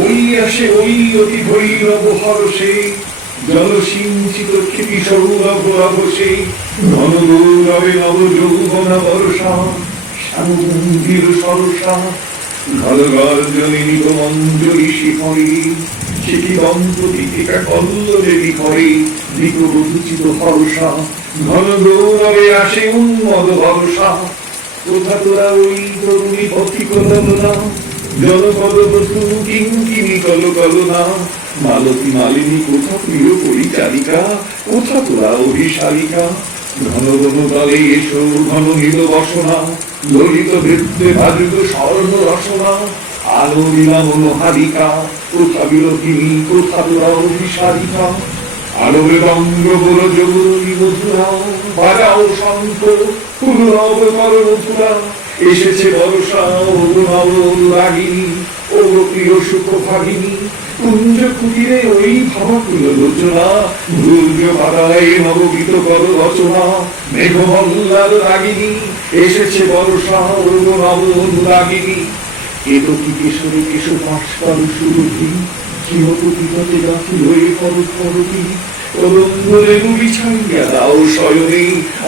ওই আসে ওই অতি ভৈরব হরসে, জলসিঞ্চিত ক্ষিতি সৌরভ অবশে, ঘন গৌরবে নব যৌবনা বর্ষা, শানুগম্ভীর সরসা, ঘর গর্জনে নিগমঞ্জলি শিখরে, শিখি দম্পতিকা কল্লোলেরি করে, বিকবচিত হরসা, ঘন গৌরবে আসে উন্মদ ভরসা। কোথা তোরা ওই তরুণী পথিক ললনা, জনপদ বধূ কিঙ্কিণী কলকলনা, মালতী মালিনী কোথা প্রিয় পরিচারিকা, কোথা তোরা অভিসারিকা। ঘন ঘন দলে এসো ঘন নীল বসনা, ললিত বৃত্তে ভাজুক স্বর্ণ রসনা, আলো লীলা মনোহারিকা, কোথা বিরোধিনী কোথা তোরা অভিসারিকা। আলোর রঙ্গ বড় জগরী মধুরা, বাজাও শঙ্খ পুরব কর মথুরা, এসেছে বর্ষা ও নবরাগিনী, ও প্রিয় সুখ ভাগিনী। কুঞ্জ কুটিরে ওই ভাবাকুল লোচনা, দুর্গ পাড়ায় নবগীত কর রচনা, মেঘমল্লার রাগিনী, এসেছে বর্ষা ও নবরাগিনী। এতো কি কেশরে কেশর ভাস্কর সুরভি, চিরপতিগতে গাছি হয়ে পরত পরতি, তরঙ্গরে বিছাইয়া দাও শয়নে,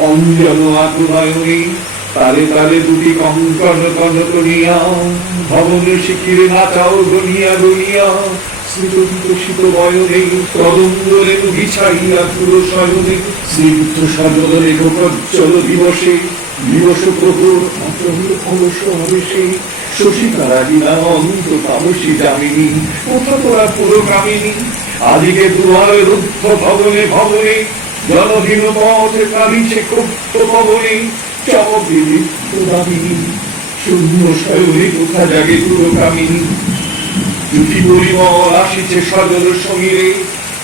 অঞ্জন আকুনয়নে। তালে তালে দুটি কঙ্কন কনক নিয়া, ভবনে শিখিরে নাচাও গনিয়া গনিয়া, স্মৃত বিকশিত বয়নে, তরঙ্গরে বিছাইয়া পুরো শয়নে। স্নিগ্ধ সজলে প্রজ্জ্বল দিবসে, দিবস প্রভুর অচল অলস আবেশে, শশী তারাগিনা অন্ত তামসী যামিনী, কোথা তোরা পুরোগামিনী। আদিকে দুয়ার রুদ্ধ ভবনে ভবনে, জনহীন পথে কামিছে ক্ষুব্ধ পবনে, চমকে লিপ্ত দামিনী, শূন্য শয়নে কোথা জাগে পুরোগামিনী। জুটি পরিমল আসিছে সজল সমীরে,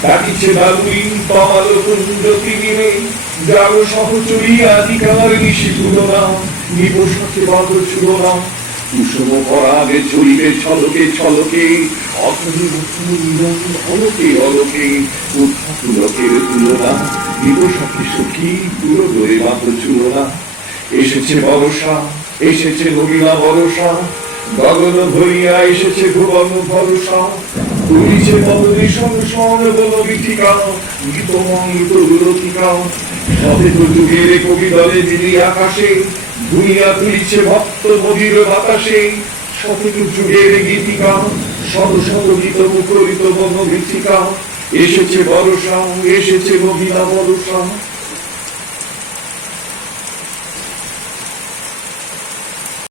ডাকিছে বাবুই তমাল কুঞ্জ তীরে, জাগো সহচরী আদিকার নিশি তুলনা, নিবসকে বাদ ছুড়না। কুসুম পরাগে চলিবে ছলকে ছলকে, অথনি অলকে অলকে, কোথা পুলকের তুলনা, নিবসকে সখী পুরো ধরে বাদ ছুড়না। এসেছে বর্ষা এসেছে নবীনা বর্ষা, গগন ভরিয়া এসেছে ভুবন ভরসা, তুলিছে বদনে সংসন বল গীতিকা, গীতময় তরুলতিকা। সবেত যুগের কবি দলে দিলি আকাশে, দুনিয়া তুলিছে ভক্ত মদির বাতাসে, সবেত যুগের গীতিকা, শত শত গীত মুখরিত বন গীতিকা। এসেছে বর্ষা এসেছে নবীনা বর্ষা।